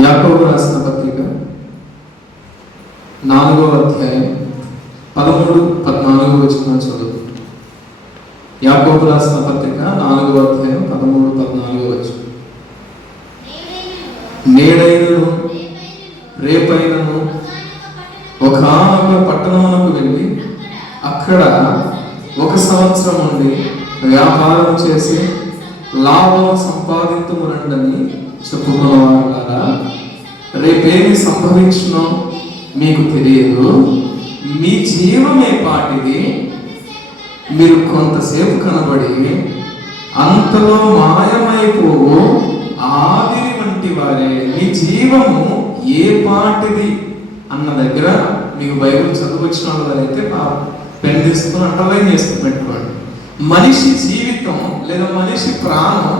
యాకోబు రాసిన పత్రిక 4వ అధ్యాయం 13-14 వచనం చదువు. యాకోబు రాసిన పత్రిక 4వ అధ్యాయం 13-14 వచనం. నేడైనను రేపైనను ఒకానొక పట్టణమునకు వెళ్ళి అక్కడ 1 సంవత్సరం ఉండి వ్యాపారం చేసి లాభం సంపాదింతుమురండని చెప్పుకున్నవారులారా, రేపేమి సంభవించునో మీకు తెలియదు. మీ జీవమే పాటిది. మీరు కొంతసేపు కనబడి అంతలో మాయమైపోవు ఆవిరి వంటి వారే. మీ జీవము ఏ పాటిది అన్న దగ్గర మీకు బైబిల్ చదువుకొచ్చిన వాళ్ళైతే పెన్ తీసుకుని అండర్లైన్ చేసుకుని పెట్టుకోండి. మనిషి జీవితం లేదా మనిషి ప్రాణం,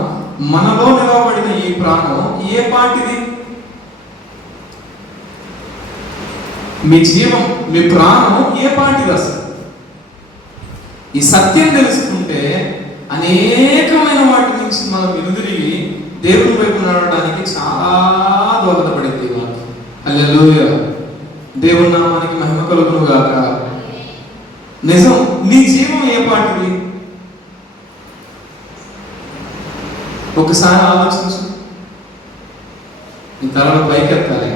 మనలో నిలవబడిన ఈ ప్రాణం ఏ పాటిది? మీ జీవం, మీ ప్రాణం ఏ పాటిది? అసలు ఈ సత్యం తెలుసుకుంటే అనేకమైన వాటి నుంచి మనం ఎదురిగి దేవుని వైపు నడవడానికి చాలా దోహదపడింది. హల్లెలూయా, దేవుని నామానికి మహిమ కలుగును గాక. నిజం, నీ జీవం ఏ పాటిది? ఒకసారి ఆలోచించు. నీ తలలో పైకెత్తాలి.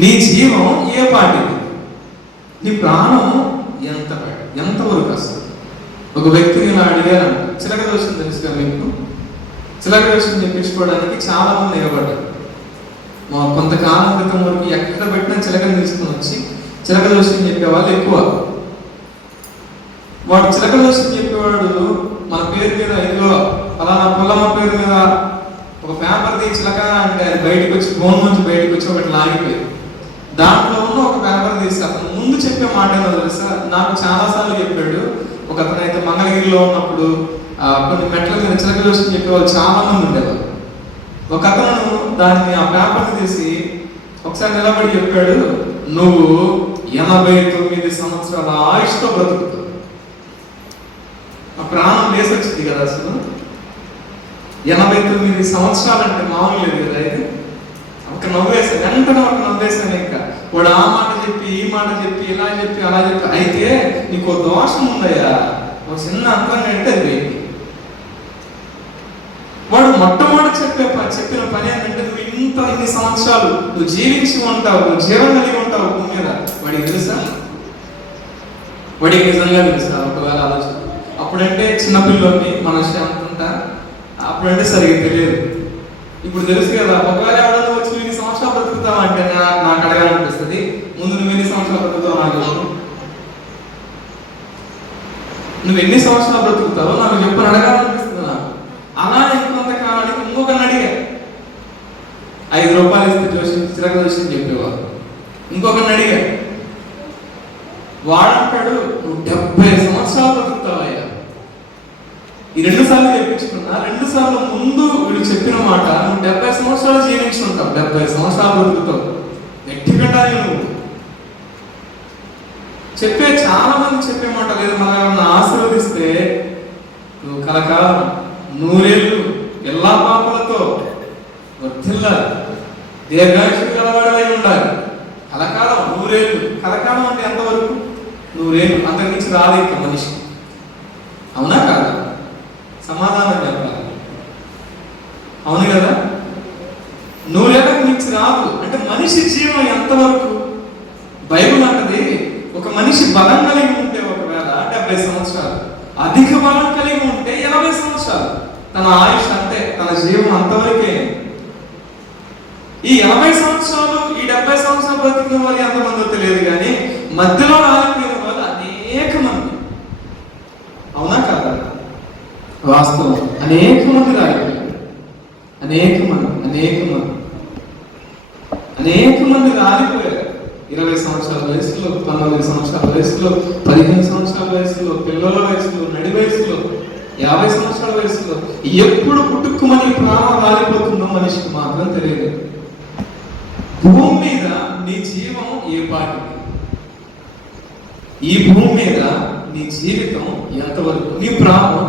నీ జీవం ఏ పాటిది? నీ ప్రాణం ఎంతవరకు అసలు? ఒక వ్యక్తిని ఇలా అడిగారంట. చిలక దోషం తెలుసుగా మీకు? చిలక దోషం చెప్పించుకోవడానికి చాలా మంది నిలబడ్డారు. కొంతకాలం క్రితం వరకు ఎక్కడ పెట్టినా చిలకని తీసుకుని వచ్చి చిలక దోషం చెప్పేవాళ్ళు ఎక్కువ. వాడు చిలక దోషం చెప్పేవాడు మన పేరు మీద, ఇదిగో అలానా పుల్లమ్మ పేరు మీద ఒక పేపర్ తీసి చిలక అంటే అది బయటకు వచ్చి, ఫోన్ నుంచి బయటకు వచ్చి ఒకటి లాగిపోయింది. దాంట్లో ఉన్న ఒక పేపర్ తీసి అతను ముందు చెప్పే మాట ఏదో తెలుసా? నాకు చాలాసార్లు చెప్పాడు. ఒక అతను అయితే మంగళగిరిలో ఉన్నప్పుడు కొన్ని మెట్ల మీద చిలక దోషం చెప్పేవాళ్ళు చాలా మంది ఉండేవాళ్ళు. ఒక అతను దాన్ని ఆ పేపర్ని తీసి ఒకసారి నిలబడి చెప్పాడు, నువ్వు 89 సంవత్సరాల ఆయుష్తో బ్రతుకుతావు. ఆ ప్రాణం లేసి వచ్చింది కదా అసలు. 89 సంవత్సరాలు అంటే మామూలు లేదు కదా. అయితే ఒక నవ్వేసాను, వెంటనే ఒక నవ్వేసాను. ఇంకా వాడు ఆ మాట చెప్పి ఈ మాట చెప్పి ఇలా చెప్పి అలా చెప్పి, అయితే నీకు దోషం ఉందయ్యా, ఒక చిన్న అంతరంగా అంటే అది వెయ్యి. వాడు మొట్టమొదటి చెప్పిన పని ఏంటంటే, నువ్వు ఇన్ని సంవత్సరాలు నువ్వు జీవించి ఉంటావు, నువ్వు జీవం కలిగి ఉంటావు భూమి మీద. వాడికి తెలుసా? వాడికి నిజంగా తెలుసా? ఒకవేళ ఆలోచన. అప్పుడంటే చిన్నపిల్లల్ని మనిషి అనుకుంటా, అప్పుడంటే సరిగ్గా తెలియదు. ఇప్పుడు తెలుసు కదా. ఒకవేళ ఎవడన్నా వచ్చి నువ్వు 2 సంవత్సరాలు బ్రతుకుతావు అంటే నాకు అడగాలనిపిస్తుంది, ముందు నువ్వు 2 సంవత్సరాలు బ్రతుకుతావు నాకు చెప్పు. నువ్వు ఎన్ని సంవత్సరాలు బ్రతుకుతావో నాకు చెప్పు అడగాలనిపిస్తుంది నాకు. అలా ఇంకొంతకాలానికి ఇంకొకరిని అడిగా, 5 రూపాయలు ఇస్తే చిలక దోషం చెప్పేవాడు. ఇంకొకరిని అడిగా, వాడంటాడు నువ్వు 70 సంవత్సరాలు బ్రతుకుతావయ్యా. ఈ 2 సార్లు చెప్పించుకున్నా. 2 సార్లు ముందు వీళ్ళు చెప్పిన మాట, నువ్వు 70 సంవత్సరాలు జీవించి ఉంటావు, 70 సంవత్సరాలు బ్రతుకుతావు. గట్టి పెట్టాలి నువ్వు. చెప్పే చాలా మంది చెప్పే మాట లేదు. మనం ఆశీర్వదిస్తే నువ్వు కలకాలం 100 ఏళ్ళు ఎల్లా పాపలతో వర్ధిల్లాలి, దీర్ఘాయుషు గలవాడవై ఉండాలి. కలకాలం 100 ఏళ్ళు. కలకాలం అంటే ఎంతవరకు? 100 ఏళ్ళు. అంతకుమించి రాదు ఇంకా మనిషి. అవునా కాదా? సమాధానం చెప్పాలి. అవును కదా? 100 ఏళ్ళకు మించి రాదు. అంటే మనిషి జీవం ఎంతవరకు? బైబిల్ అంటది, ఒక మనిషి బలం కలిగి ఉంటే ఒకవేళ 70 సంవత్సరాలు, అధిక బలం కలిగి ఉంటే 80 సంవత్సరాలు. తన ఆయుష్ అంటే తన జీవం అంతవరకే. ఈ 80 సంవత్సరాలు, ఈ 70 సంవత్సరాలు బ్రతికిన వాళ్ళు ఎంతమందో తెలియదు, కానీ మధ్యలో రాలిపోయిన వాళ్ళు అనేక మంది. అవునా కాదా? వాస్తవం. అనేక మంది రాలిపోయారు. అనేక మంది రాలిపోయారు. 20 సంవత్సరాల వయసులో, 19 సంవత్సరాల వయసులో, 15 సంవత్సరాల వయసులో, పిల్లల వయసులో, నడి వయసులో, 50 సంవత్సరాల వయసులో. ఎప్పుడు పుట్టుకుమని ప్రాణం రాలిపోతుందో మనిషికి మాత్రం తెలియదు. భూమి మీద నీ జీవం ఏ పాటిది? ఈ భూమి మీద నీ జీవితం ఎంతవరకు, నీ ప్రాణం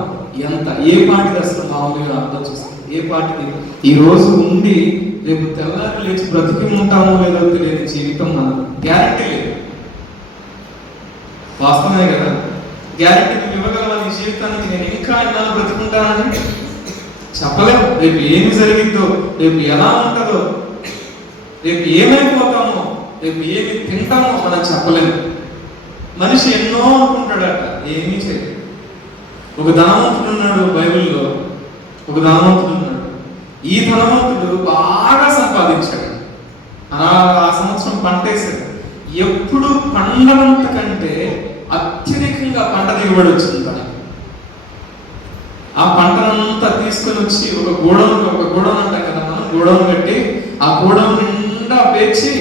ఎంత ఏ పాటిది అసలు మామూలుగా అర్థం చూస్తుంది, ఏ పాటిది ఈ రోజు ఉండి రేపు తెల్లారి లేచి బ్రతికి ఉంటామో లేదో తెలియని జీవితం మనకు గ్యారంటీ లేదు. వాస్తవమే కదా, గ్యారంటీ నువ్వు ఇవ్వగలవా నీ జీవితానికి? నేను ఇంకా ఎన్నాళ్ళు బ్రతుకుంటానని చెప్పలేము. రేపు ఏమి జరిగిద్దో, రేపు ఎలా ఉంటుందో, రేపు ఏమైపోతామో, రేపు ఏమి తింటామో మనం చెప్పలేము. మనిషి ఎన్నో అనుకుంటాడట, ఏమీ చేయలేదు. ఒక ధనవంతుడు ఉన్నాడు బైబిల్లో, ఒక ధనవంతుడు ఉన్నాడు. ఈ ధనవంతుడు బాగా సంపాదించాడు. ఆ సంవత్సరం పంట వేసాడు. ఎప్పుడు పండనంత కంటే అత్యధికంగా పంట దిగుబడి వచ్చింది తనకి. ఆ పంటనంతా తీసుకొని వచ్చి ఒక గోడౌన్ అంటాం కదా మనం, గోడౌన్ కట్టి ఆ గోడౌన్ నిండా పేర్చి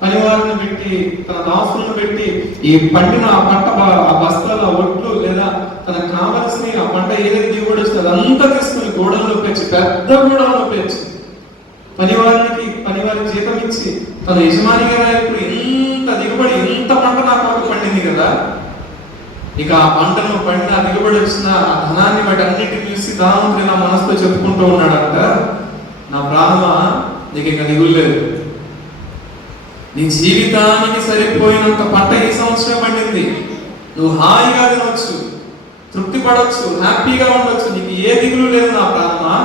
పనివారిని పెట్టి తన దాసులను పెట్టి ఈ పండిన ఆ పంట ఆ బస్తాల ఒట్లు లేదా తనకు కావలసిన ఆ పంట ఏదైతే దిగుబడి వస్తుంది అదంతా తీసుకుని గోడౌన్లో పేర్చి, పెద్ద గోడౌన్లో పేర్చి పనివారి జీతం ఇచ్చి తన యజమాని గారు ఇప్పుడు ఎంత దిగుబడి, ఎంత పంట నా కొరకు పండింది కదా, ఇక ఆ పంటను పండిన దిగుబడి వచ్చిన ఆ ధనాన్ని బట్టి అన్నిటిని చూసి ధనవంతుడు నా మనసులో చెప్పుకుంటూ ఉన్నాడంట, నా ప్రాణమా నీకు ఇంకా దిగులు లేదు, నీ జీవితానికి సరిపోయినంత పంట ఈ సంవత్సరం పండింది, నువ్వు హాయిగా తినవచ్చు, తృప్తి పడవచ్చు, హ్యాపీగా ఉండొచ్చు, నీకు ఏ దిగులు లేదు నా ప్రాణమా,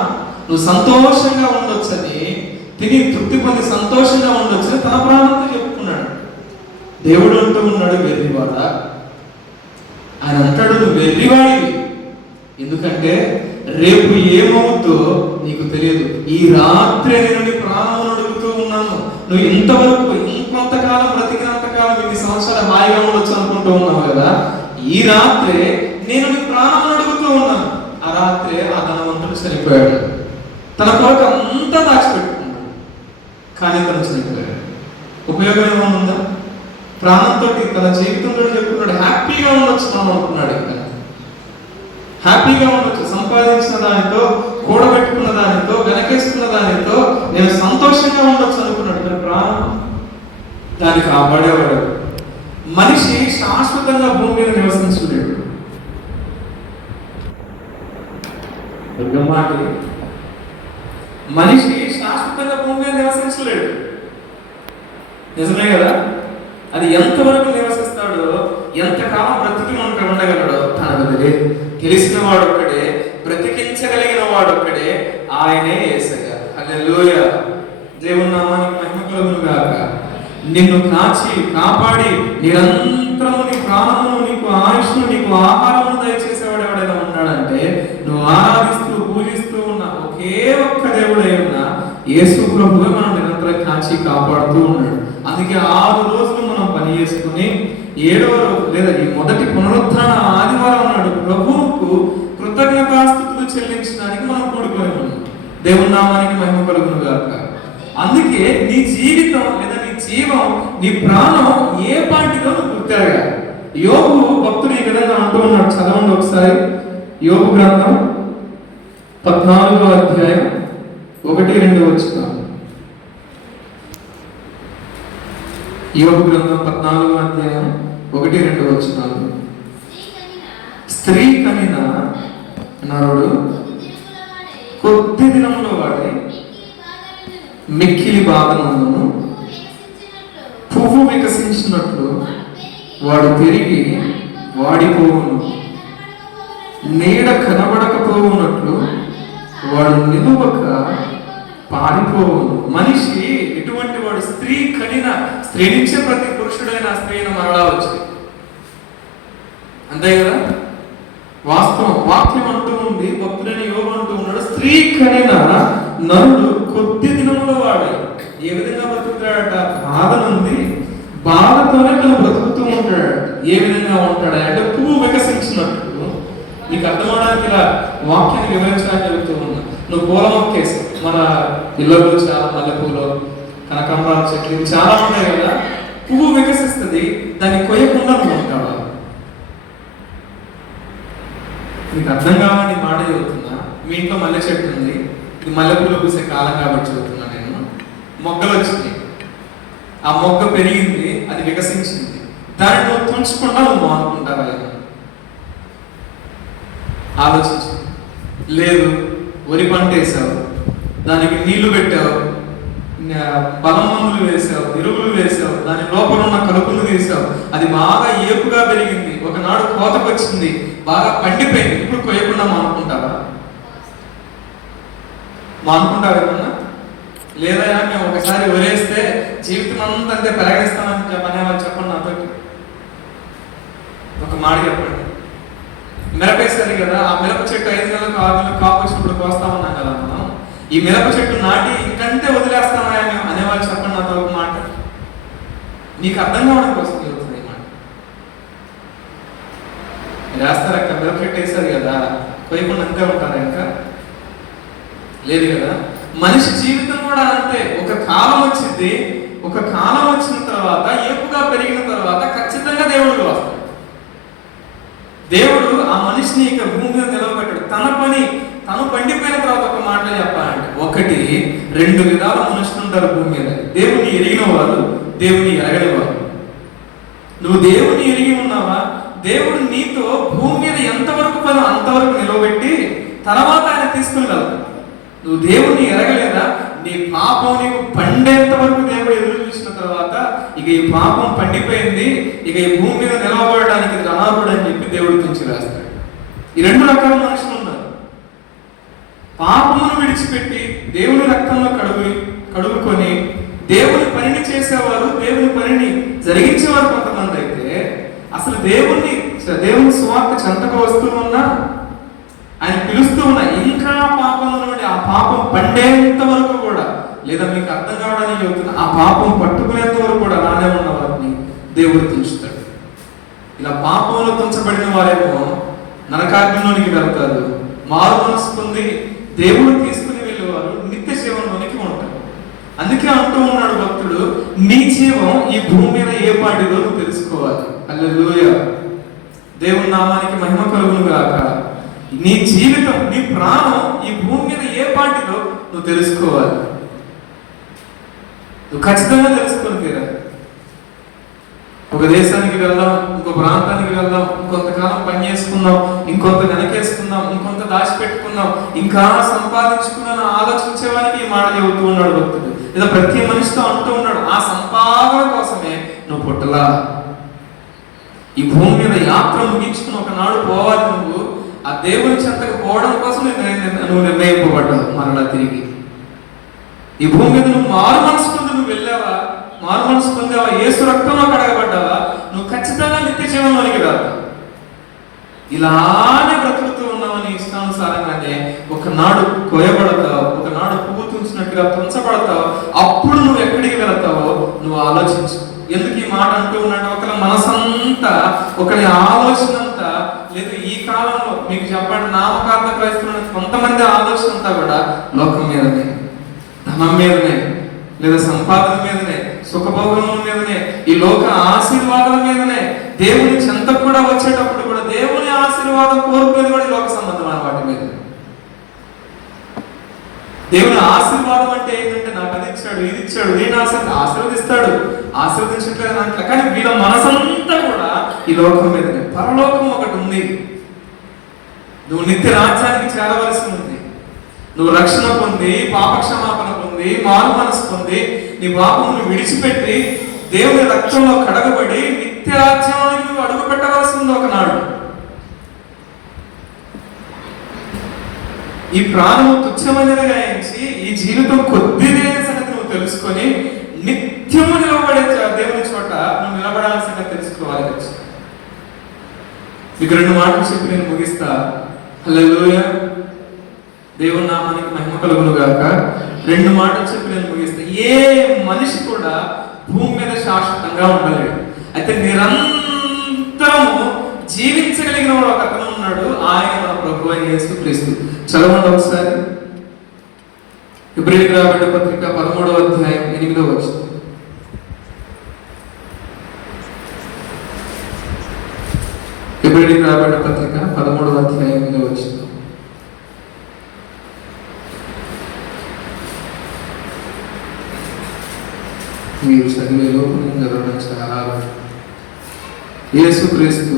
నువ్వు సంతోషంగా ఉండొచ్చు అని, తిని తృప్తి పొంది సంతోషంగా ఉండొచ్చు తన ప్రాణంతో చెప్పుకున్నాడు. దేవుడు అంటూ ఉన్నాడు, వెర్రివాడ. ఆయన అంటాడు, నువ్వు వెర్రివాడివి, ఎందుకంటే రేపు ఏమవుతుందో నీకు తెలియదు. ఈ రాత్రి నేను నీ ప్రాణం అడుగుతూ ఉన్నాను. నువ్వు ఇంతవరకు ఇంకొంతకాలం బ్రతికినంతకాలం ఇన్ని సంవత్సరాలు హాయిగా ఉండొచ్చు అనుకుంటూ ఉన్నావు కదా, ఈ రాత్రే నేను నీ ప్రాణం అడుగుతూ ఉన్నాను. ఆ రాత్రే ఆ ధనవంతుడు చనిపోయాడు. తన కొరకు అంతా దాచిపెట్టుకున్నాడు, కానీ తను చనిపోయాడు. ఉపయోగం ఏమైనా ఉందా? ప్రాణంతో తన జీవితంలో చెప్పుకున్నాడు, హ్యాపీగా ఉండొచ్చు మనం అనుకున్నాడు. ఇక్కడ హ్యాపీగా ఉండొచ్చు, సంపాదించిన దానితో, కూడబెట్టుకున్న దానితో, వెనకేసుకున్న దానితో నేను సంతోషంగా ఉండొచ్చు అనుకున్నాడు. కానీ ప్రాణం దాన్ని కాపాడేవాడు. మనిషి శాశ్వతంగా భూమి మీద నివసించలేడు. మనిషి శాశ్వతంగా భూమి మీద నివసించలేడు, నిజమే కదా. అది ఎంతవరకు నివసిస్తాడో, ఎంతకాలం బ్రతికి ఉండగలడో తనకు తెలియదు. తెలిసిన వాడు ఒక్కడే, బ్రతికించగలిగిన వాడు ఒక్కడే, ఆయనే యేసయ్య. హల్లెలూయా. దేవుని నామానికి మహిమ కలుగును గాక. నిన్ను కాచి కాపాడి నిరంతరము నీ ప్రాణమును, నీకు ఆయుష్ను, నీకు ఆహారమును దయచేసేవాడు ఎవడైనా ఉన్నాడంటే, నువ్వు ఆరాధిస్తూ పూజిస్తూ ఉన్న ఒకే ఒక్క దేవుడై ఉన్న యేసు ప్రభువే మనం నిరంతరం కాచి కాపాడుతూ ఉన్నాడు. అందుకే 6 రోజులు మనం పని చేసుకుని 7వ రోజు లేదా ఈ మొదటి పునరుత్థాన ఆదివారం నాడు ప్రభువుకు కృతజ్ఞతాస్తుతులు చెల్లించడానికి మనం కూడుకొని ఉన్నాం. దేవుని నామానికి మహిమ కలుగును గాక. అందుకే నీ జీవితం లేదా నీ జీవం, నీ ప్రాణం ఏ పాటితో గుర్తెరగాలి. యోబు భక్తుడు ఈ విధంగా అంటూ ఉన్నాడు. చదవండి ఒకసారి. యోబు గ్రంథం 14వ అధ్యాయం 1-2 వచనాలు. యోబు గ్రంథం 14వ అధ్యాయం 1-2 వచనాలు. స్త్రీ కనిన నరుడు కొద్ది దినములో వాడే మిక్కిలి బాధనందును, పువ్వు వికసించినట్లు వాడు తిరిగి వాడిపోవును, నీడ కనబడకపోవునట్లు వాడు నిలువక పారిపోవును. మనిషి ఎటువంటి వాడు? స్త్రీ కనిన, స్త్రీ నుంచే ప్రతి పురుషుడైన స్త్రీని మరలా వచ్చి, అంతే కదా. వాస్తవం, వాక్యం అంటూ ఉంది, భక్తుడైన యోబు అంటూ ఉన్నాడు, స్త్రీ కనిన నరుడు కొద్ది దినంలో వాడే. ఏ విధంగా బ్రతుకుతాడట? బాధ నుండి, బాధతోనే తను బ్రతుకుతూ ఉంటాడు. ఏ విధంగా ఉంటాడు అంటే పువ్వు వికసించినట్లు. నీకు అర్థమవడానికి ఇలా వాక్యాన్ని వివరించడానికి చెబుతూ ఉన్నా. నువ్వు పూల మొక్కేసి, మన ఇళ్ళలో చాలా మల్లెపూలు, కనకాంబరాల చెట్లు ఇవి చాలా ఉన్నాయి కదా. పువ్వు వికసిస్తుంది, దాన్ని కొయ్యకుండా నువ్వు ఉంటావు. నీకు అర్థం కావాలని మాట చెబుతున్నా. మీ ఇంట్లో మల్లె చెట్టు ఉంది, ఇది మల్లెపూలు పూసే కాలం కాబట్టి చెబుతున్నా నేను. మొగ్గలు వచ్చినాయి, ఆ మొగ్గ పెరిగింది, అది వికసించింది, దాన్ని నువ్వు తుంచకుండా నువ్వు మానుకుంటావా? ఆలోచించు. లేదు, వరి పంట వేసావు, దానికి నీళ్లు పెట్టావు, బలం మందులు వేసావు, ఎరువులు వేసావు, దాని లోపల ఉన్న కలుపులు తీసావు, అది బాగా ఏపుగా పెరిగింది, ఒకనాడు కోతకు వచ్చింది, బాగా పండిపోయింది. ఇప్పుడు కొయ్యకుండా మానుకుంటావా? మానుకుంటావేమన్నా? లేదా మేము ఒకసారి వరేస్తే జీవితం అంతా అంతే పెరగేస్తామని అనేవాళ్ళు చెప్పండి నాతో. ఒక మాట చెప్పండి. మిరపేస్తారు కదా, ఆ మిరప చెట్టు 5 నెలలకు 6 నెలలకు కాపు వచ్చినప్పుడు కోస్తామన్నాం కదా మనం. ఈ మిరప చెట్టు నాటి ఇంకంటే వదిలేస్తామా అనేవాళ్ళు చెప్పండి నాతో ఒక మాట. నీకు అర్థం కావడం కోసం జరుగుతుంది ఈ మాట. మీరు వేస్తారు అక్క, మిరప చెట్టు వేస్తారు కదా, కొయ్యకుండా అంతే ఉంటారా? ఇంకా లేదు కదా. మనిషి జీవితం కూడా అంతే. ఒక కాలం వచ్చింది, ఒక కాలం వచ్చిన తర్వాత ఏపుగా పెరిగిన తర్వాత ఖచ్చితంగా దేవుడు వస్తాడు. దేవుడు ఆ మనిషిని ఇక భూమి మీద నిలవబెట్టాడు. తన పని తను పండిపోయిన తర్వాత ఒక మాట చెప్పాలంటే, 1 2 విధాల మనుషులు ఉంటారు భూమి మీద. దేవుని ఎరిగిన వారు, దేవుని ఎరగని వారు. నువ్వు దేవుని ఎరిగి ఉన్నావా? దేవుడు నీతో భూమి మీద ఎంతవరకు పని అంతవరకు నిలవబెట్టి తర్వాత ఆయన తీసుకెళ్ళగలరు. నువ్వు దేవుని ఎరగలేదా? నీ పాపం నీకు పండేంత వరకు దేవుడు ఎదురు చూసిన తర్వాత ఇక ఈ పాపం పండిపోయింది, ఇక ఈ భూమి మీద నిలవబడడానికి ఇది అనాథుడు అని చెప్పి దేవుడు తుంచి వేస్తాడు. ఈ 2 రకాల మనుషులు ఉన్నారు. పాపమును విడిచిపెట్టి దేవుని రక్తంలో కడుగుకొని దేవుని పనిని చేసేవారు, దేవుని పనిని జరిగించేవారు కొంతమంది అయితే, అసలు దేవుని సువార్త చెంతకు వస్తూ ఉన్నా, ఆయన పిలుస్తూ ఉన్నా, ఇంకా పాపంలో నుండి ఆ పాపం పండేంత వరకు కూడా, లేదా మీకు అర్థం కావడానికి చెబుతున్నా, ఆ పాపం పట్టుకునేంత వరకు కూడా రానే ఉన్న వారిని దేవుడు తుంచుతాడు. ఇలా పాపంలో తుంచబడిన వారేమో నరకాగ్నిలోనికి వెళ్తారు. మారు మనసు పొంది దేవుడు తీసుకుని వెళ్ళేవారు నిత్య జీవంలోనికి ఉంటారు. అందుకే అంటూ ఉన్నాడు భక్తుడు, నీ జీవం ఈ భూమి మీద ఏ పాటిదో నువ్వు తెలుసుకోవాలి. హల్లెలూయా. దేవుని నామానికి మహిమ కలుగును గాక. నీ జీవితం, నీ ప్రాణం ఈ భూమి మీద ఏ పాటిదో నువ్వు తెలుసుకోవాలి. నువ్వు ఖచ్చితంగా తెలుసుకొని తీరాలి. ఒక దేశానికి వెళ్దాం, ఇంకో ప్రాంతానికి వెళ్దాం, ఇంకొంతకాలం పని చేసుకుందాం, ఇంకొంత వెనకేసుకుందాం, ఇంకొంత దాచిపెట్టుకుందాం, ఇంకా సంపాదించుకున్నాను ఆలోచించేవానికి ఈ మాట చెబుతూ ఉన్నాడు భక్తుడు. లేదా ప్రతి మనిషితో అంటూ ఉన్నాడు, ఆ సంపాదన కోసమే నువ్వు పుట్టలా. ఈ భూమి మీద యాత్ర ముగించుకుని ఒకనాడు పోవాలి. నువ్వు ఆ దేవుని చెంతకు పోవడం కోసం నువ్వు నిర్ణయింపబడ్డావు. మరలా తిరిగి ఈ భూమి మీద నువ్వు మారు మనసు పొంది నువ్వు వెళ్ళావా? మారు మనసు పొందావా? యేసు రక్తంలో కడగబడ్డావా? నువ్వు ఖచ్చితంగా నిత్య జీవంలోనికి రాదు. ఇలానే బ్రతుకుతూ ఉన్నావని ఇష్టానుసారంగానే ఒకనాడు కోయబడతావు, ఒకనాడు పువ్వు తుంచినట్టుగా తుంచబడతావు. అప్పుడు నువ్వు ఎక్కడికి వెళతావో నువ్వు ఆలోచించు. ఎందుకు ఈ మాట అంటూ ఉన్నాడు? ఒకరి మనసంతా, ఒకరి ఆలోచన అంతా, లేదు ఈ కాలంలో మీకు చెప్పండి, నామకార్థ క్రైస్తవులు కొంతమంది ఆలోచన అంతా కూడా లోకం మీదనే, ధనం మీదనే, లేదా సంపాదన మీదనే, సుఖభోగముల మీదనే, ఈ లోక ఆశీర్వాదాల మీదనే. దేవుని చెంతకు కూడా వచ్చేటప్పుడు కూడా దేవుని ఆశీర్వాదం కోరుకునేది కూడా లోక సంబంధమైన వాటి మీద. దేవుని ఆశీర్వాదం అంటే ఏంటంటే, నాకు అది ఇచ్చాడు, ఇది ఇచ్చాడు, నేను ఆశీర్వదిస్తాడు, ఆశీర్వదించట్లేదు అంటే. కానీ వీళ్ళ మనసంతా కూడా ఈ లోకం మీదనే. పరలోకం ఒకటి ఉంది. నువ్వు నిత్య రాజ్యానికి చేరవలసి ఉంది. నువ్వు రక్షణ పొంది, పాపక్షమాపణ పొంది, మారు మనసు పొంది, నీ పాపమును విడిచిపెట్టి దేవుని రక్తంలో కడగబడి నిత్య రాజ్యానికి నువ్వు అడుగు పెట్టవలసి ఉంది ఒకనాడు. ఈ ప్రాణము తుచ్చమైనదిగా ఎంచి ఈ జీవితం కొద్దిదే సంగతి నువ్వు తెలుసుకొని నిత్యము నిలబడే దేవుని చోట నువ్వు నిలబడాల్సిన తెలుసుకోవాలి. మీకు 2 మాటలు చెప్పి నేను ముగిస్తా. హల్లెలూయా. దేవుని నామానికి మహిమ కలుగును గాక. 2 మాటలు చెప్పి నేను ముగిస్తా. ఏ మనిషి కూడా భూమి మీద శాశ్వతంగా ఉండలేడు. అయితే నిరంతరము జీవించగలిగిన వాడు ఒక అతను ఉన్నాడు. ఆయన మన ప్రభువైన యేసుక్రీస్తు. చదవండి ఒకసారి. హెబ్రీయులకు రాసిన పత్రిక 13వ అధ్యాయం 8వ వచనం. హెబ్రీయులకు రాసిన పత్రిక 13వ అధ్యాయం 8వ వచనం. మీరు చదివేలో నేను చదవడం చాలా. యేసుక్రీస్తు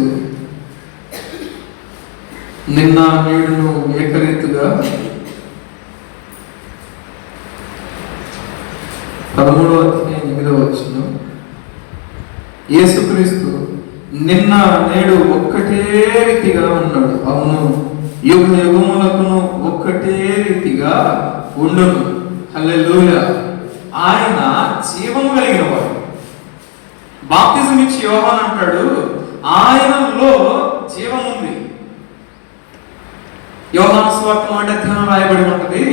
నిన్న నేడును ఏకరీతిగా 13వ అధ్యాయం 8వ వచనం, యేసుక్రీస్తు నిన్న నేడు ఒక్కటే రీతిగా ఉన్నాడు. అవును, యుగ యుగములకును ఒక్కటే రీతిగా ఉండును. హల్లెలూయా. ఆయన జీవము కలిగిన వాడు. బాప్తిజం ఇచ్చి యోహాను అంటాడు, ఆయనలో జీవం ఉంది. యోహాను సువార్త 1వ అధ్యాయం రాయబడి ఉంటుంది,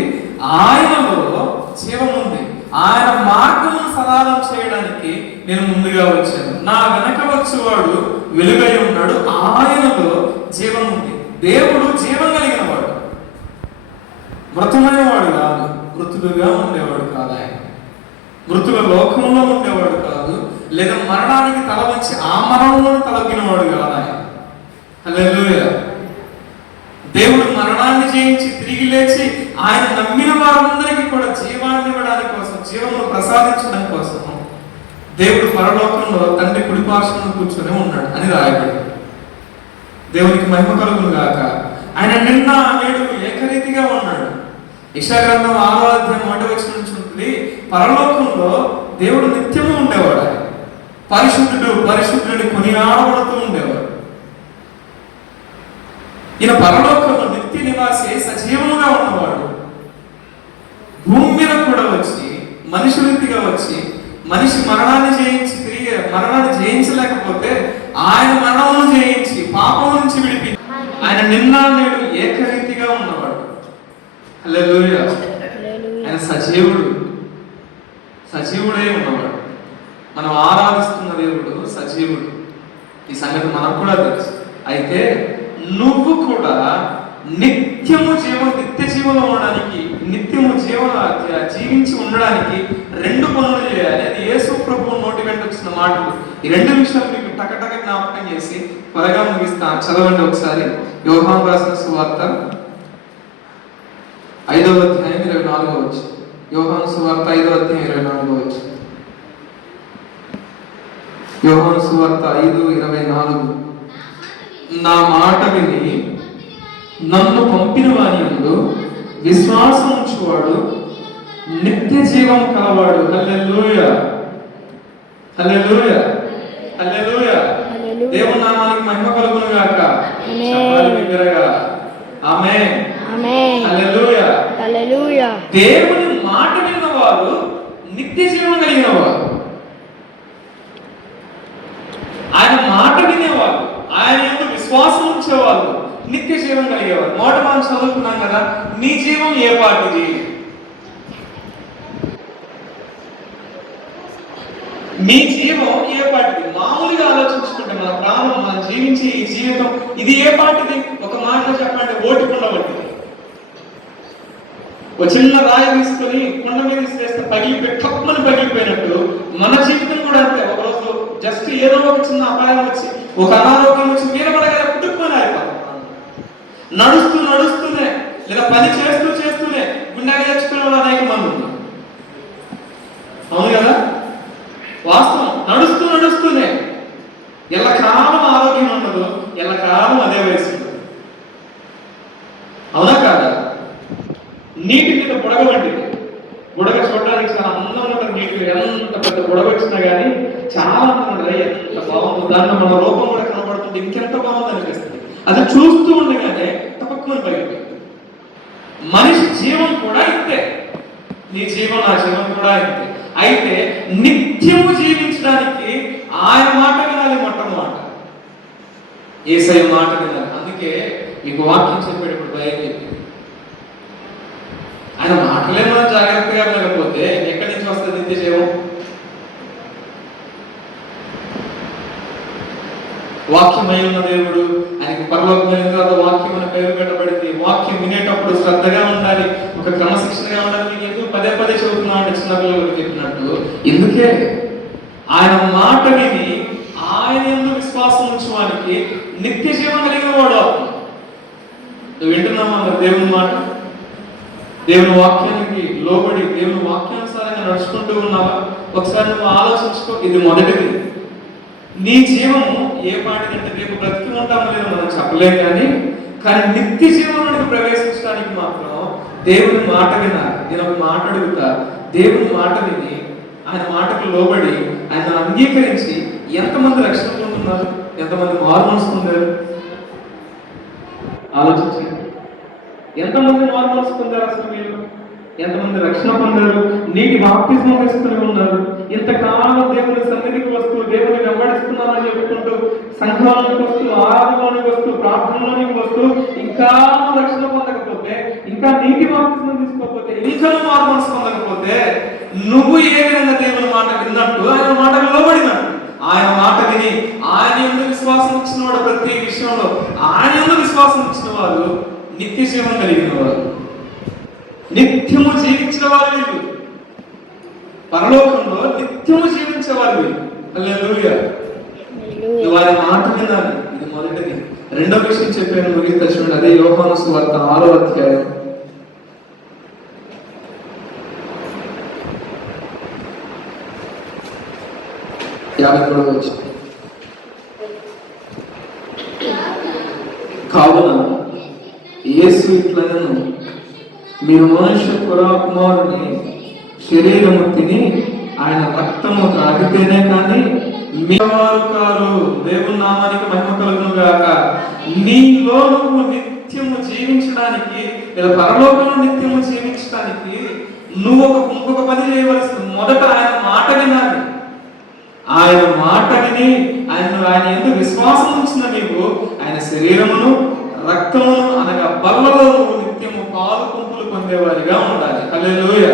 ఆయనలో జీవం ఉంది. ఆయన మార్గమును సరళం చేయడానికి నేను ముందుగా వచ్చాను. నా వెనక వచ్చేవాడు వెలుగై ఉన్నాడు, ఆయనలో జీవం ఉంది. దేవుడు జీవం కలిగిన వాడు, మృతమైన వాడు కాదు, మృతులుగా ఉండేవాడు కాదు. ఆయన మృతుల లోకంలో ఉండేవాడు కాదు, లేదా మరణానికి తల వచ్చి ఆ మరణంలో తలగినవాడు కాదు ఆయన. హల్లెలూయా. దేవుడు మరణాన్ని జయించి తిరిగి లేచి ఆయన నమ్మిన వారందరికీ కూడా జీవాన్ని ఇవ్వడానికి కోసం, జీవమును ప్రసాదించడం కోసం దేవుడు పరలోకంలో తండ్రి కుడి పార్శ్వమున కూర్చొని ఉన్నాడు అని రాయబడి. దేవునికి మహిమ కలుగును గాక. ఆయన నిన్న నేడు ఏకరీతిగా ఉన్నాడు. యెషయా గ్రంథం 6వ అధ్యాయం 1వ వచనం నుంచి ఉంటుంది, పరలోకంలో దేవుడు నిత్యము ఉండేవాడు. ఆయన పరిశుద్ధుడు పరిశుద్ధుడిని కొనియాడబడుతూ ఉండేవాడు. ఈయన పరలోకంలో నిత్య నివాసి, సజీవముగా ఉన్నవాడు. భూమి మీద కూడా వచ్చి మనిషి రీతిగా వచ్చి మనిషి మరణాన్ని జయించి తిరిగి మరణాన్ని జయించలేకపోతే ఆయన మరణమును జయించి పాపం నుంచి విడిపి ఆయన నిన్న నేడు ఏకరీతిగా ఉన్నవాడు. హల్లెలూయా. ఆయన సజీవుడు, సజీవుడే ఉన్నవాడు. మనం ఆరాధిస్తున్న దేవుడు సజీవుడు. ఈ సంగతి మనకు కూడా తెలుసు. అయితే నువ్వు కూడా నిత్యము నిత్య జీవనం ఉండడానికి, నిత్యము జీవించి ఉండడానికి 2 పనులు చేయాలి. అది యేసు ప్రభువు నోటి వెంట వచ్చిన మాటలు. ఈ 2 విషయాలు మీకు టకటక జ్ఞాపకం చేసి త్వరగా ముగిస్తాను. చదవండి ఒకసారి. యోహాను రాసిన సువార్త 5వ అధ్యాయం 24వ వచనం. యోహాను సువార్త 5వ అధ్యాయం 24వ వచనం. యోహాను సువార్త 5:24. నా మాట విని నన్ను పంపిన వాని యందు విశ్వాసం ఉంచువాడు నిత్య జీవం కలవాడు. హల్లెలూయా, హల్లెలూయా, హల్లెలూయా. దేవుని నామానికి మహిమ కలుగును గాక. చెప్పాలి బిగ్గరగా ఆమేన్, ఆమేన్, హల్లెలూయా, హల్లెలూయా. దేవుని మాట విన్నవారు నిత్య జీవం కలిగిన వారు. ఆయన మాట వినేవారు, ఆయన యందు విశ్వాసం ఉంచేవారు నిత్య జీవం కలిగేవారు. మాట మనం చదువుకున్నాం కదా, నీ జీవం ఏ పాటిది? మీ జీవం ఏ పాటిది? మామూలుగా ఆలోచించుకుంటే మన ప్రాణం, మనం జీవించే ఈ జీవితం ఇది ఏ పాటిది? ఒక మాటలో చెప్పండి, ఓటి కుండ వంటిది. ఒక చిన్న రాయి తీసుకొని కుండ మీద ఇస్తే కప్పని పగిలిపోయినట్టు మన జీవితం కూడా అంతే. ఒకరోజు జస్ట్ ఏదో ఒక చిన్న అపాయం వచ్చి, ఒక అనారోగ్యం వచ్చి మీద పడగా పుట్టుకొని అయిపోతాం. నడుస్తూనే లేదా పని చేస్తూనే గుండెగా తెచ్చుకునే వాళ్ళు అనేక మంది ఉన్నారు. అవును కదా, వాస్తవం. నడుస్తూనే ఎల్లకాలం ఆరోగ్యం ఉండదు, ఎల్లకాలం అదే వయసు. అవునా కాదా? నీటి మీద బుడగ వంటిది. బుడగ చూడడానికి చాలా అందంగా ఉంటుంది. నీటి ఎంత పెద్ద బుడగ వచ్చినా కానీ చాలా అందంగా ఉంటుంది. ఎంత బాగుంది, దాంట్లో మన రూపం కూడా కనబడుతుంది, ఇంకెంత బాగుంది అనిపిస్తుంది. అది చూస్తూ ఉండగానే తప్పకుండా పగిలిపోయింది. మనిషి జీవం కూడా ఇంతే. నీ జీవం, నా జీవం కూడా ఇంతే. అయితే నిత్యము జీవించడానికి ఆయన మాట వినాలి. మొట్టమొదట యేసయ్య మాట వినాలి. అందుకే మీకు వాక్యం చెప్పేటప్పుడు భయం చెప్పి ఆయన మాటలే మనం జాగ్రత్తగా వినకపోతే ఎక్కడి నుంచి వస్తుంది నిత్య జీవం? వాక్యమై ఉన్న దేవుడు, ఆయనకి పరలోకమైన తర్వాత వాక్యం అని పేరు పెట్టబడింది. వాక్యం వినేటప్పుడు శ్రద్ధగా ఉండాలి, ఒక క్రమశిక్షణగా ఉండాలి. మీకు ఎందుకు పదే చెబుతున్నా అంటే చిన్నపిల్లలకు చెప్పినట్టు, ఎందుకే ఆయన మాట విని ఆయన యందు విశ్వాసం ఉంచడానికి నిత్య జీవం కలిగిన వాడు ఆత్మ. నువ్వు వింటున్నావా దేవుని మాట? దేవుని వాక్యానికి లోబడి దేవుని వాక్యానుసారంగా నడుచుకుంటూ ఉన్నావా? ఒకసారి నువ్వు ఆలోచించుకో. ఇది మొదటిది. నీ జీవము ఏ పాటిదంటే రేపు బ్రతికి ఉంటామో లేదో మనం చెప్పలేము, కానీ కానీ నిత్య జీవనానికి ప్రవేశించడానికి మాత్రం దేవుని మాట వినాలి. నేను ఒక మాట అడుగుతా, దేవుని మాట విని ఆయన మాటకు లోబడి ఆయన అంగీకరించి ఎంతమంది రక్షణ పొందుతున్నారు, ఎంతమంది మారు మనసు పొందారు? ఆలోచించండి. ఎంతమంది మారు మనసు పొందారు? అసలు మీరు ఎంతమంది రక్షణ పొందారు? నీటి బాప్తిస్మం తీసుకుని ఉన్నారు. ఇంతకాలం దేవుని సన్నిధికి వస్తూ దేవుని వెంబడిస్తున్నానని చెప్పుకుంటూ సంఘంలోనికి వస్తూ ఆరాధనలోనికి వస్తూ ప్రార్థనలోనికి వస్తూ ఇంకా రక్షణ పొందకపోతే, ఇంకా నీటి బాప్తిస్మం తీసుకోకపోతే, ఇంకా మారు మనసు పొందకపోతే నువ్వు ఏ విధంగా దేవుని మాట విన్నట్టు ఆయన మాటకు లోబడినట్టు. ఆయన మాట విని ఆయన యందు విశ్వాసం ఇచ్చిన వాడు, ప్రతి విషయంలో ఆయన యందు విశ్వాసం ఇచ్చిన వారు నిత్య జీవం కలిగిన వారు, నిత్యము జీవించిన వారు వీళ్ళు. పరలోకంలో నిత్యము జీవించేవారు వీళ్ళు. హల్లెలూయా. వారి మాట వినాలి. ఇది మొదటిది. రెండో విషయం చెప్పాను ముగిస్తా చూడండి. అదే యోహాను సువార్త 6వ అధ్యాయం 53వ వచనం. కావున యేసు ఇట్లనెను, మీరు మనుష్య కుమారుని శరీరము తిని ఆయన రక్తము తాగితేనే కానీ మీవారు కారు. దేవుని నామానికి మహిమ కలుగును గాక. నీలో నువ్వు నిత్యము జీవించడానికి లేదా పరలోకంలో నిత్యము జీవించడానికి నువ్వు ఇంకొక పని చేయవలసింది. మొదట ఆయన మాట వినాలి. ఆయన మాట విని ఆయన ఎందుకు విశ్వాసం ఉంచిన నీవు ఆయన శరీరమును రక్తమును అనగా బల్లలో నువ్వు నిత్యము పాలు కుంపులు పొందేవారిగా ఉండాలి. హల్లెలూయా.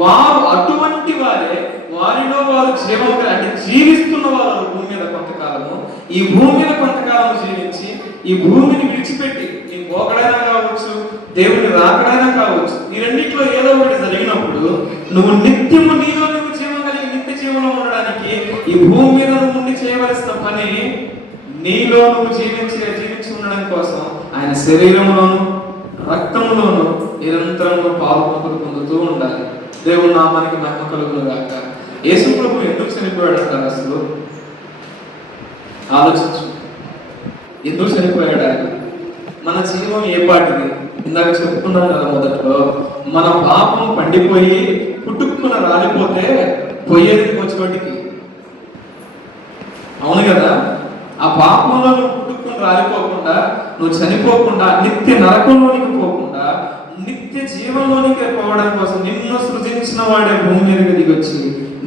వారు అటువంటి వారే, వారిలో వారు జీవం అంటే జీవిస్తున్న వారు భూమి మీద కొంతకాలము, ఈ భూమి మీద కొంతకాలము జీవించి ఈ భూమిని విడిచిపెట్టి నీ పోకడైనా కావచ్చు, దేవుని రాకడైనా కావచ్చు, ఈ రెండిట్లో ఏదో ఒకటి జరిగినప్పుడు నువ్వు నిత్యము నీలో నువ్వు జీవం కలిగి నిత్య జీవనం ఉండడానికి ఈ భూమి మీద నువ్వు ఉండి చేయవలసిన పని నీలో నువ్వు జీవించి ఉండడం కోసం ఆయన శరీరంలోను రక్తంలోను నిరంతరంగా పాల్పొందులు పొందుతూ ఉండాలి. దేవుని నామానికి మహిమ కలుగును గాక. యేసు ప్రభు ఎందుకు చనిపోయాడు అంటారు? అసలు ఆలోచించు. ఎందుకు చనిపోయాడు ఆయన? మన జీవం ఏ పాటిది? ఇందాక చెప్పుకున్నాం కదా మొదట్లో, మన పాపం పండిపోయి పుట్టుక్కున రాలిపోతే పోయేది చోటికి. అవును కదా? ఆ పాపంలో నువ్వు పుట్టుకుని రాలిపోకుండా, నువ్వు చనిపోకుండా, నిత్య నరకంలోనికి పోకుండా నిత్య జీవంలోనికి పోవడం కోసం నిన్ను సృజించిన వాడే భూమి మీదకి దిగొచ్చి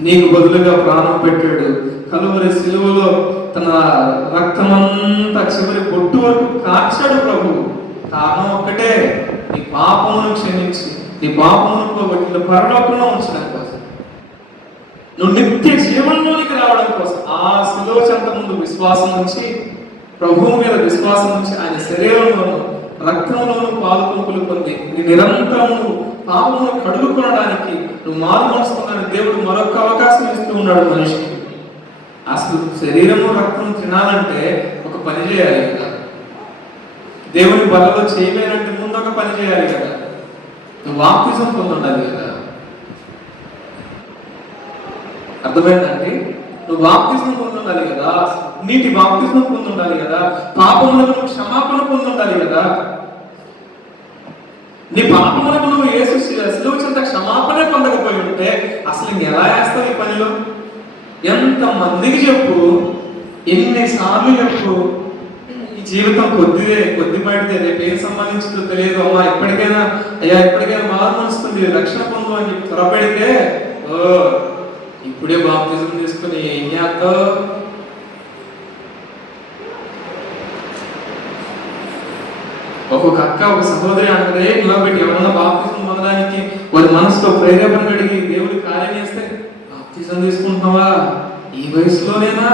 నీకు బదులుగా ప్రాణం పెట్టాడు. కలువరి సిలువలో తన రక్తమంతా చివరి బొట్టు వరకు కార్చాడు ప్రభు. కారణం ఒక్కటే, నీ పాపమును క్షమించి నీ పాపమును పోగొట్టి పరలోకంలో ఉంచడం కోసం, నువ్వు నిత్య జీవనంలోనికి రావడం కోసం. ఆ శిలువ చెంత ముందు విశ్వాసం నుంచి, ప్రభువు మీద విశ్వాసం నుంచి ఆయన శరీరంలోను రక్తంలోను పాలు కుంపులు పొంది నీ నిరంతరము పాపమును కడుగుకొనడానికి నువ్వు మారు మనసు పొందడానికి దేవుడు మరొక అవకాశం ఇస్తూ ఉన్నాడు మనిషికి. అసలు శరీరము రక్తం తినాలంటే ఒక పని చేయాలి కదా. దేవుని బలలో చేయలేనంటే ముందు ఒక పని చేయాలి కదా. నువ్వు బాప్తిజం పొందుండాలి కదా. అర్థమైందండి? నువ్వు బాప్తిజం పొందుండాలి కదా, నీటి బాప్తిజం పొందుండాలి కదా, పాపములకు నువ్వు క్షమాపణ పొందుండాలి కదా. నీ పాపములకు నువ్వు యేసు శిలువ చెంత క్షమాపణ పొందకపోయి ఉంటే అసలు ఎలా వేస్తావు ఈ పనిలో? ఎంత మందికి చెప్పు, ఎన్నిసార్లు చెప్పు, ఈ జీవితం కొద్దిపాటిదే, రేపు ఏం సంబంధించిందో తెలియదు, అమ్మా ఎప్పటికైనా మారు మనసుకుంది, రక్షణ పొందు అని చెప్పి త్వరపెడితే, ఇప్పుడే బాప్తిజం తీసుకుని ఏం చేస్తావు? ఒక్కొక్క అక్క ఒక సహోదరి అంటే నిలబెట్టి ఎవరన్నా బాప్తిజం పొందడానికి వారి మనసులో ప్రేరేపణ కలిగి దేవుడి కార్యం చేస్తే, బాప్తిజం తీసుకుంటున్నావా ఈ వయసులోనేనా?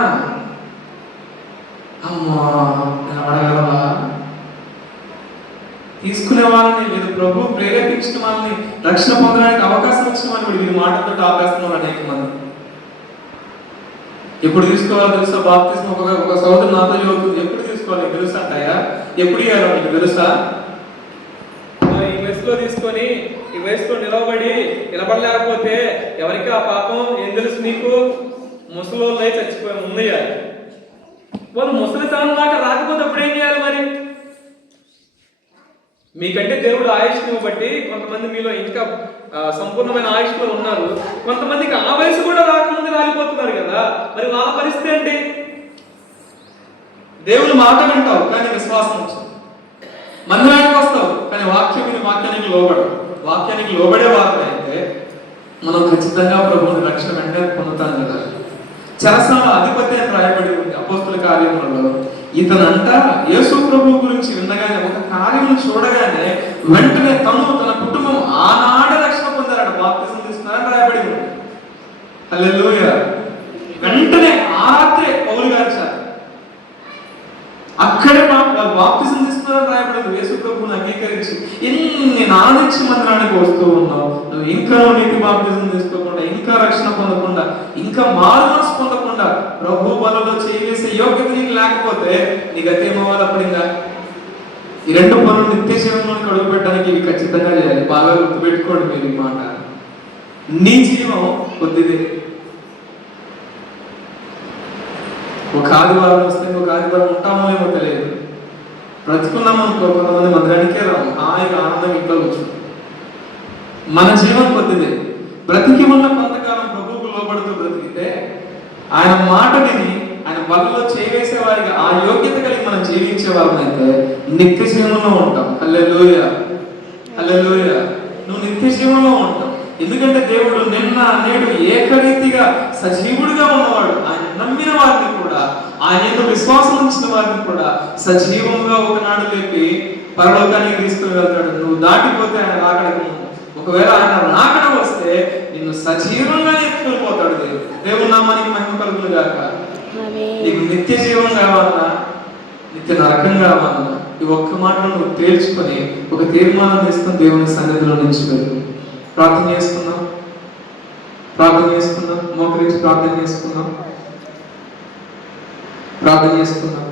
అమ్మా అడగలవా? తీసుకునే వాళ్ళని లేదు ప్రభు ప్రేరేపించిన వాళ్ళని రక్షణ పొందడానికి అవకాశం ఇచ్చిన వాళ్ళు వీరి మాటలతో ఆపేస్తున్నారు అనేక మంది. ఎప్పుడు తీసుకోవాలో తెలుసా బాప్తిజం? ఒక సోదరు నాతో చదువుతుంది, ఎప్పుడు తీసుకోవాలి తెలుసా అంటాయా? ఎప్పుడు ఇవ్వాలో మీకు తెలుసా? ఈ వయసులో తీసుకొని ఈ వయసులో నిలబడలేకపోతే ఎవరికి ఆ పాపం ఏం తెలుసు నీకు? ముసలోళ్ళు చచ్చిపోయి ముందయ్యాలి. వాళ్ళు ముసలితనం దాకా రాకపోతే అప్పుడు ఏం చేయాలి? మరి మీకంటే దేవుడు ఆయుష్ని బట్టి కొంతమంది మీలో ఇంకా సంపూర్ణమైన ఆయుష్లో ఉన్నారు. కొంతమందికి ఆ వయసు కూడా రాకముందు రాలిపోతున్నారు కదా, మరి వాళ్ళ పరిస్థితి ఏంటి? దేవుని మాట వింటావు కానీ విశ్వాసం వచ్చింది. మందిరానికి వస్తావు కానీ వాక్యానికి లోబడవు. వాక్యానికి లోబడే వారైతే మనం ఖచ్చితంగా ప్రభువుని రక్షణ వెంటనే పొందుతాం కదా. చెరసాల అధిపతి అని రాయబడి ఉంది అపోస్తుల కార్యములలో. ఇతనంట యేసు ప్రభు గురించి వినగానే, ఒక కార్యమును చూడగానే వెంటనే తన కుటుంబం ఆనాడే రక్షణ పొందారట, బాప్తిసం తీసుకున్నారని రాయబడి ఉంది. హల్లెలూయా. వెంటనే ఆ రాత్రే పౌలు గారు అక్కడే బాప్తిసం తీసుకున్నారని రాయబడింది. యేసు ప్రభువుని అంగీకరించి ఎన్ని నానించి మందిరానికి వస్తూ ఉన్నావు, నువ్వు ఇంకా నీతి బాప్తిసం తీసుకోకుండా, ఇంకా రక్షణ పొందకుండా, ఇంకా మారుమనసు పొందకుండా ప్రభు బలలో చేసే యోగ్యత నీకు లేకపోతే నీ గతి ఏమవ్వాలి? అప్పుడు ఇంకా ఈ రెండు పనులు నిత్య జీవంలోకి అడుగు పెట్టడానికి ఇవి ఖచ్చితంగా చేయాలి. బాగా గుర్తుపెట్టుకోండి మీరు ఈ మాట. నీ జీవం కొద్దిదే. ఒక ఆదివారం వస్తే ఒక ఆదివారం ఉంటామో ఏమో తెలియదు. బ్రతుకున్నాము అనుకో, కొంతమంది మందిరానికే రాము, హాయిగా ఆనందం ఇంట్లో కూర్చుంటాం. మన జీవం కొద్దిదే. బ్రతికి ఉన్న కొంతకాలం ప్రభువుకు లోబడుతూ బ్రతికితే, ఆయన మాట విని ఆయన బలలో చేసే వారికి ఆ యోగ్యత కలిగి మనం జీవించే వాళ్ళమైతే నిత్య జీవంలో ఉంటాం. హల్లెలూయా, హల్లెలూయా. నువ్వు నిత్య జీవంలో ఉంటావు. ఎందుకంటే దేవుడు నిన్న నేడు ఏకరీతిగా సజీవుడిగా ఉన్నవాడు. ఆయన నమ్మిన వారిని కూడా, ఆయన విశ్వాసం ఉంచిన వారిని కూడా సజీవంగా ఒకనాడు లేపి పరలోకానికి తీసుకుని వెళ్తాడు. నువ్వు దాటిపోతే ఆయన రాకడకు, ఒకవేళ ఆయన రాకడ వస్తే నిన్ను సజీవంగా ఎత్తుకుని పోతాడు దేవుడు. దేవుడు నామానికి మహిమ కలుగును గాక. నీకు నిత్య జీవం కావాలన్నా, నిత్య నరకం కావాలన్నా, ఈ ఒక్క మాటను నువ్వు తేల్చుకొని ఒక తీర్మానం తీసుకుని దేవుని సన్నిధిలో నుంచి వెళ్ళు. ప్రార్థన చేసుకుందాం, ప్రార్థన చేసుకుందాం, మోకరించి ప్రార్థన చేసుకుందాం, ప్రార్థన చేసుకుందాం.